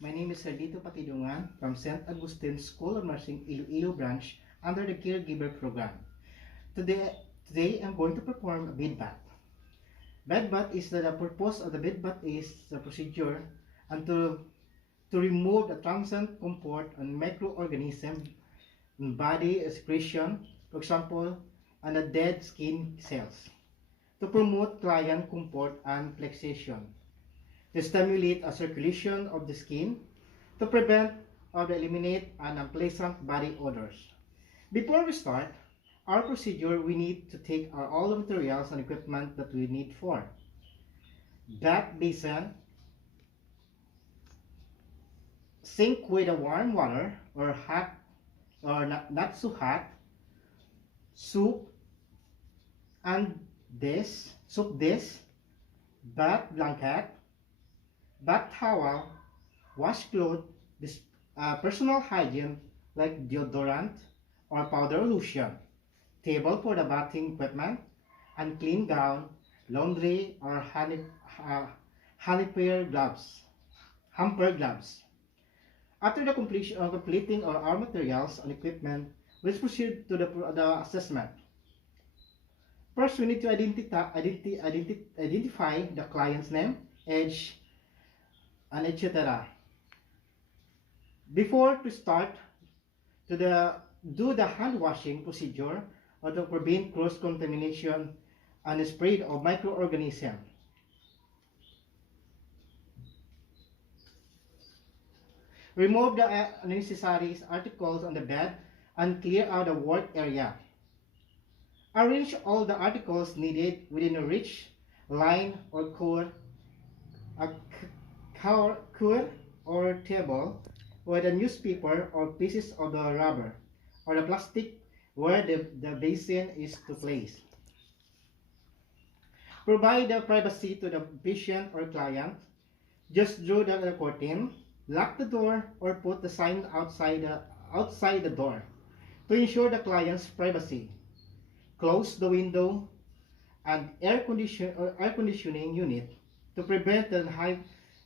My name is Sardito Patidungan from St. Augustine School of Nursing Iloilo branch under the Caregiver Program. Today I'm going to perform a bed bath. Bed bath is the purpose of the bed bath is the procedure and to remove the transient comfort and microorganism in body excretion, for example, and the dead skin cells, to promote client comfort and flexation, to stimulate a circulation of the skin, to prevent or to eliminate unpleasant body odors. Before we start our procedure, we need to take all the materials and equipment that we need for bath basin, sink with a warm water or hot or not so hot, soup and soup dish, bath blanket, bath towel, washcloth, personal hygiene like deodorant or powder lotion, table for the bathing equipment, and clean gown, laundry or hamper gloves. After the completing our materials and equipment, let's proceed to the assessment. First, we need to identify the client's name, age, and etc. Before to start do the hand washing procedure or to prevent cross contamination and spread of microorganisms. Remove the unnecessary articles on the bed and clear out the work area. Arrange all the articles needed within a reach, line or cord or table with a newspaper or pieces of the rubber or the plastic where the basin is to place. Provide the privacy to the patient or client. Just draw the curtain, lock the door, or put the sign outside the door to ensure the client's privacy. Close the window and air conditioning unit to prevent the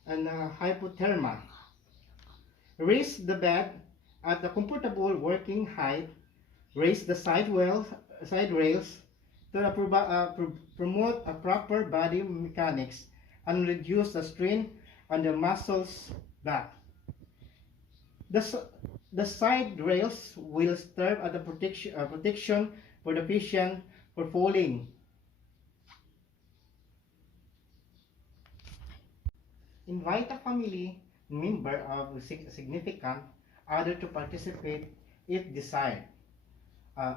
hypothermia. Raise the bed at a comfortable working height. Raise the side rails to promote a proper body mechanics and reduce the strain on the muscles back. The side rails will serve as a protection for the patient for falling. Invite a family member of significant other to participate if desired.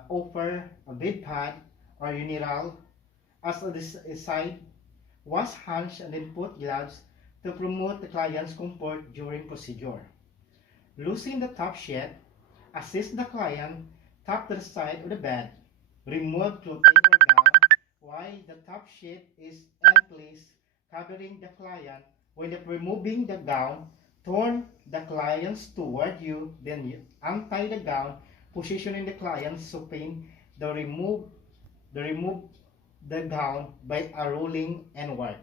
Offer a bed pad or urinal as a side. Wash hands and then put gloves to promote the client's comfort during procedure. Loosen the top sheet. Assist the client. Tap to the side of the bed. Remove clothing or gown while the top sheet is in place, covering the client. When removing the gown, turn the clients toward you, then you untie the gown, positioning the client supine remove the gown by a rolling inward.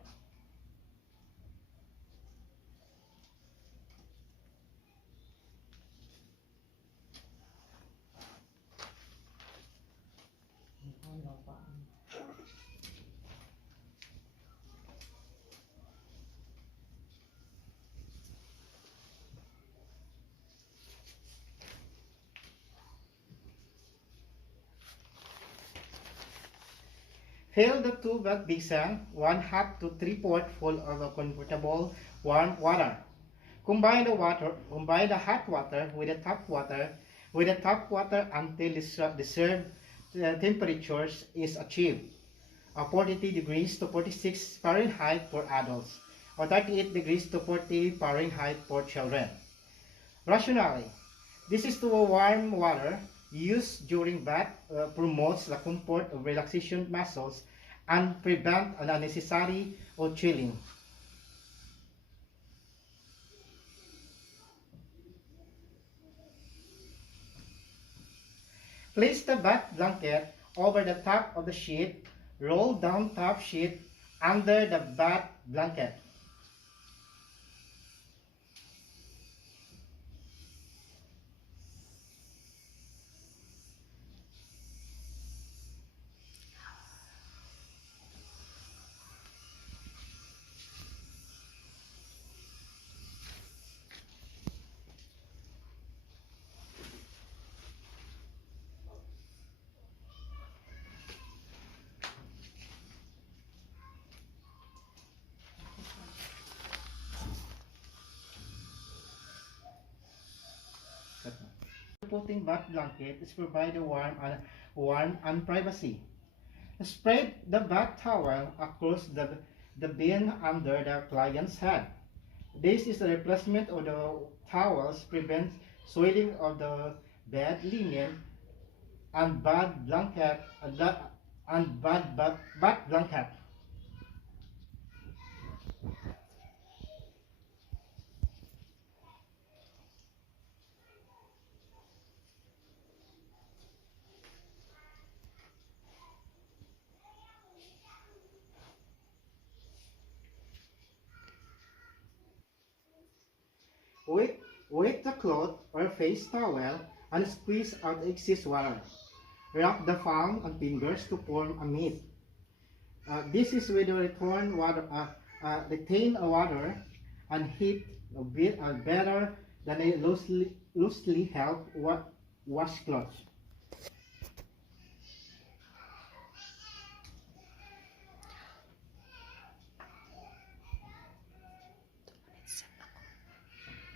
Fill the two bed basin, 1/2 to 3/4 full of a comfortable warm water. Combine the hot water with the tap water until the desired temperatures is achieved. 43 degrees to 46 Fahrenheit for adults, or 38 degrees to 40 Fahrenheit for children. Rationale: this is to warm water used during bath promotes the comfort of relaxation muscles and prevent unnecessary or chilling. Place the bath blanket over the top of the sheet. Roll down top sheet under the bath blanket. waterproofing bath blanket is provide a warm and privacy. Spread the bath towel across the bin under the client's head. This is a replacement of the towels, prevents soiling of the bed linen and bad blanket and bad blanket. Wet, wet the cloth or face towel and squeeze out excess water. Wrap the palm and fingers to form a mitt. This is with the retain water and heat a bit better than a loosely held washcloth.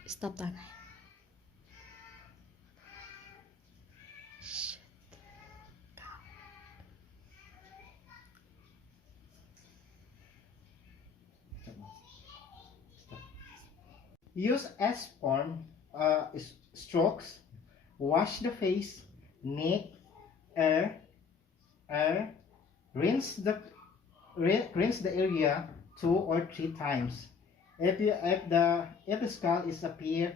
Stop time. Use S-form strokes. Wash the face, neck, air, rinse the area 2 or 3 times. If the skull is applied,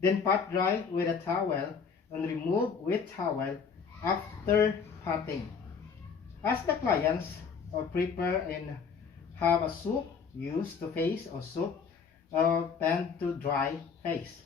then pat dry with a towel and remove with towel after patting. Ask the clients or prepare and have a soap used to face or soap pen to dry face.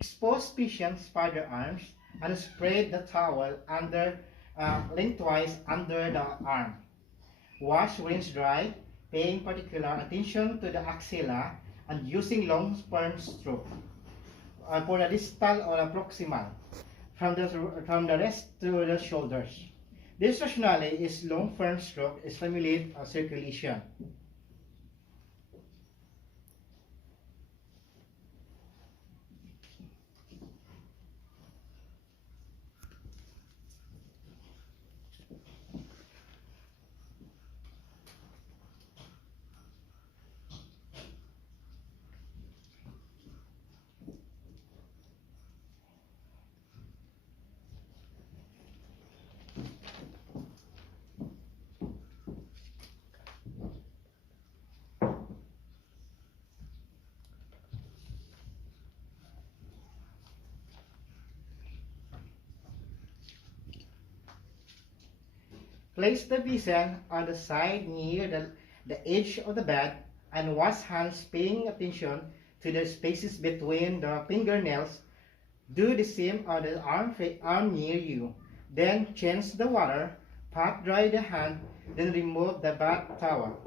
Expose patient's firearms and spread the towel lengthwise under the arm. Wash, rinse, dry, paying particular attention to the axilla and using long firm stroke for the distal or the proximal from the wrist to the shoulders. This rationale is long firm stroke stimulate circulation. Place the basin on the side near the edge of the bed and wash hands paying attention to the spaces between the fingernails. Do the same on the arm near you. Then change the water, pat dry the hand, then remove the bath towel.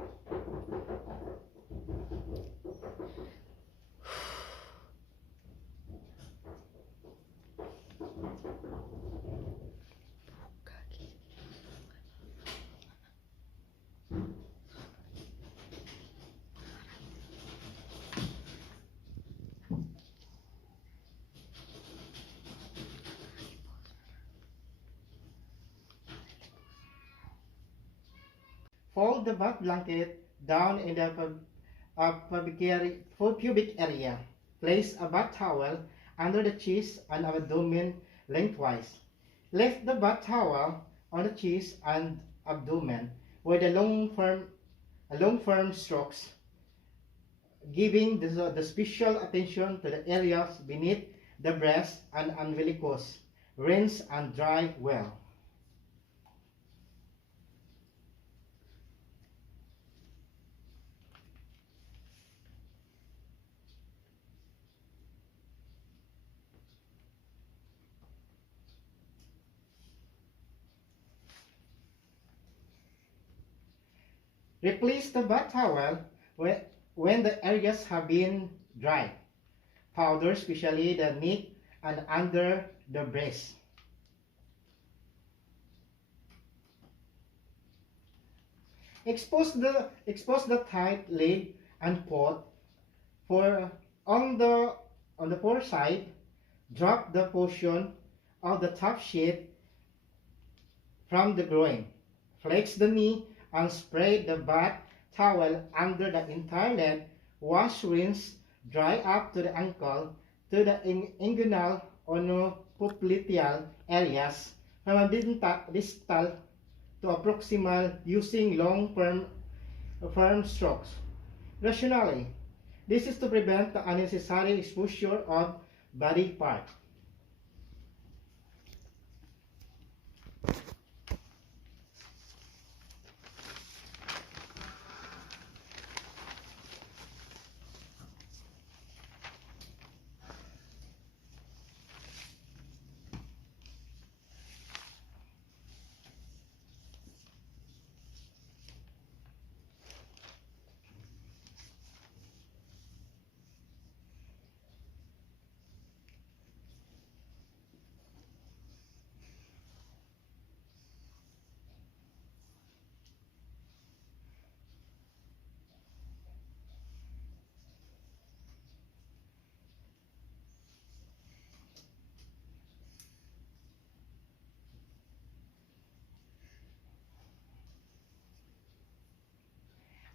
Fold the bath blanket down in the pubic area. Place a bath towel under the chest and abdomen lengthwise. Lift the bath towel on the chest and abdomen with a long firm strokes. giving the special attention to the areas beneath the breast and umbilicus. Rinse and dry well. Replace the bath towel when the areas have been dried. Powder especially the neck and under the breast. Expose the tight lid and pot for on the poor side. Drop the portion of the top sheet from the groin. Flex the knee and spread the bath towel under the entire leg. Wash, rinse, dry up to the ankle to the inguinal or popliteal areas from a distal to a proximal using long firm strokes. Rationally, this is to prevent the unnecessary exposure of body part.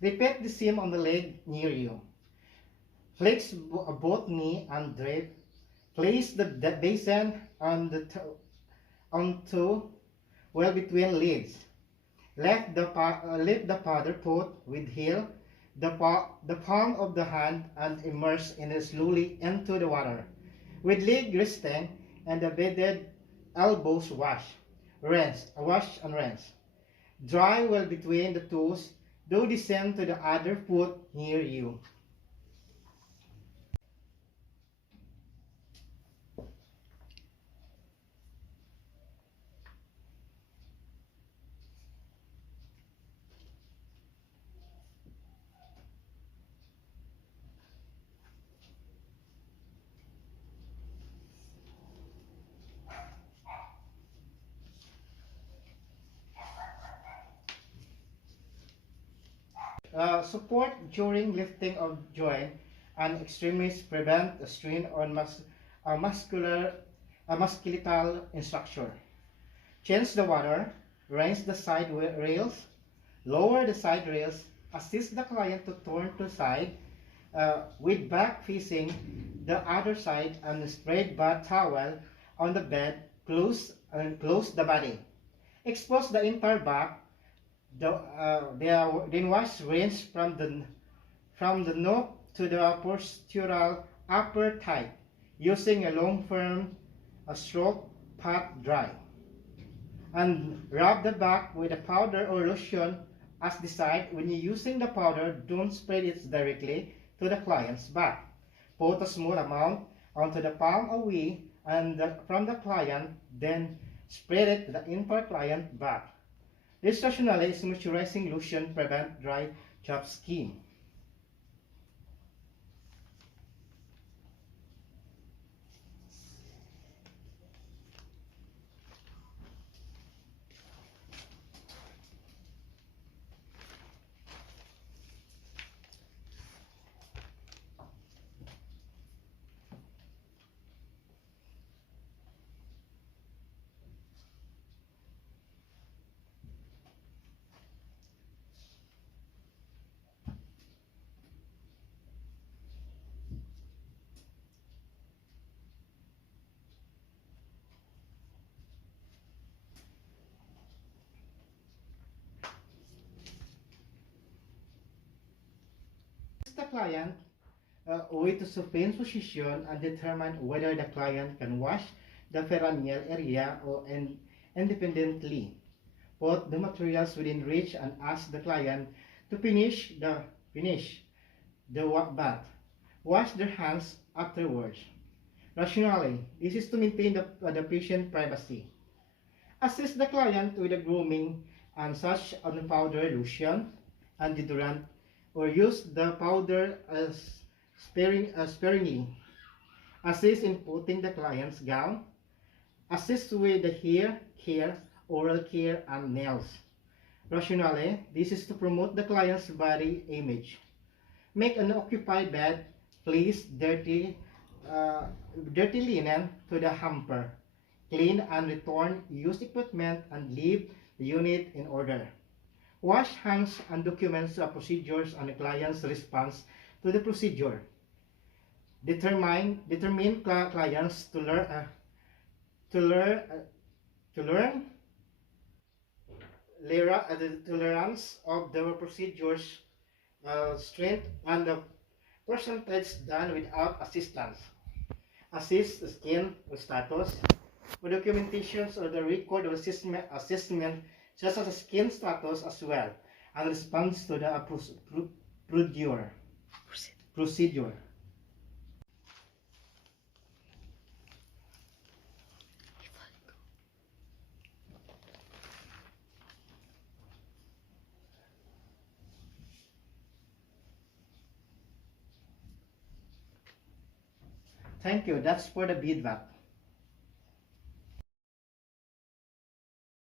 Repeat the same on the leg near you. Flex both knee and drape. Place the basin on the onto well between leads. Lift the powder pot with heel, the palm of the hand, and immerse it slowly into the water. With leg resting and the bedded elbows wash. Wash and rinse. Dry well between the toes. Do descend to the other foot near you. Support during lifting of joint and extremities prevent a strain on musculoskeletal structure. Change the water, raise the side rails, lower the side rails, assist the client to turn to side with back facing the other side and spread bath towel on the bed, close the body. Expose the entire back. Then wash, rinse from the neck to the postural upper thigh using a long firm stroke, pat dry. And rub the back with a powder or lotion as desired. When you're using the powder, don't spread it directly to the client's back. Put a small amount onto the palm away and from the client, then spread it to the entire client back. This rationale is moisturizing lotion prevent dry, chapped skin. The client way to sustain position and determine whether the client can wash the perineal area or independently. Put the materials within reach and ask the client to finish the bath. Wash their hands afterwards. Rationally, this is to maintain the patient privacy. Assist the client with the grooming and such on powder lotion and deodorant, or use the powder as sparingly. Assist in putting the client's gown. Assist with the hair care, oral care, and nails. Rationale, this is to promote the client's body image. Make an occupied bed, place dirty linen to the hamper. Clean and return used equipment and leave the unit in order. Wash hands and documents the procedures and the client's response to the procedure. Determine clients to learn to learn the tolerance of the procedures, strength, and the percentage done without assistance. Assist the skin status with documentations or the record of assessment such as the skin status as well, and response to the procedure. procedure. Thank you. That's for the feedback.